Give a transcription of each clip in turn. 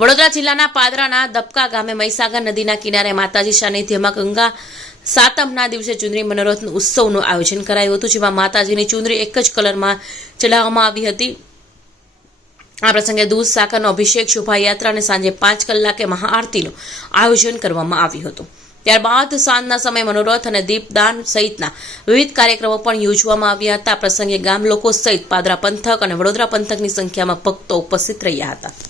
વડોદરા જિલ્લાના પાદરાના દબકા ગામે મહીસાગર નદીના કિનારે માતાજી સાનિધ્યમાં ગંગા સાતમના દિવસે ચુંદરી મનોરથ ઉત્સવનું આયોજન કરાયું હતું, જેમાં માતાજીની ચુંદરી એક જ કલરમાં ચલાવવામાં આવી હતી. આ પ્રસંગે દૂધ, સાકરનો અભિષેક, શોભાયાત્રા અને સાંજે પાંચ કલાકે મહાઆરતીનું આયોજન કરવામાં આવ્યું હતું. ત્યારબાદ સાંજના સમયે મનોરથ અને દીપદાન સહિતના વિવિધ કાર્યક્રમો પણ યોજવામાં આવ્યા હતા. આ પ્રસંગે ગામ લોકો સહિત પાદરા પંથક અને વડોદરા પંથકની સંખ્યામાં ભક્તો ઉપસ્થિત રહ્યા હતા.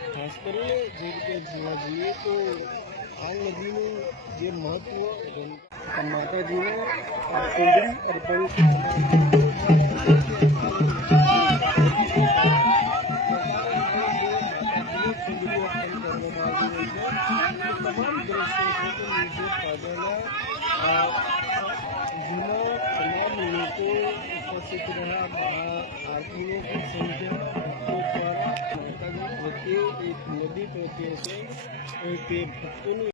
આરતીનો પણ સંખ્યા ભક્તો દ્વારા માતાજી પ્રત્યે એક નદી પ્રત્યે છે એ કે ભક્તોની લાગણી ખાસ કરીને જે રીતે જોવા જઈએ તો આ નદીનું જે મહત્વ આ માતાજીને કુંડળી અર્પણ તમામ દ્રશ્યો છે કે જે પાદરના જૂના તમામ લોકો ઉપસ્થિત રહ્યા મહા આરતીનો नदी तो होती है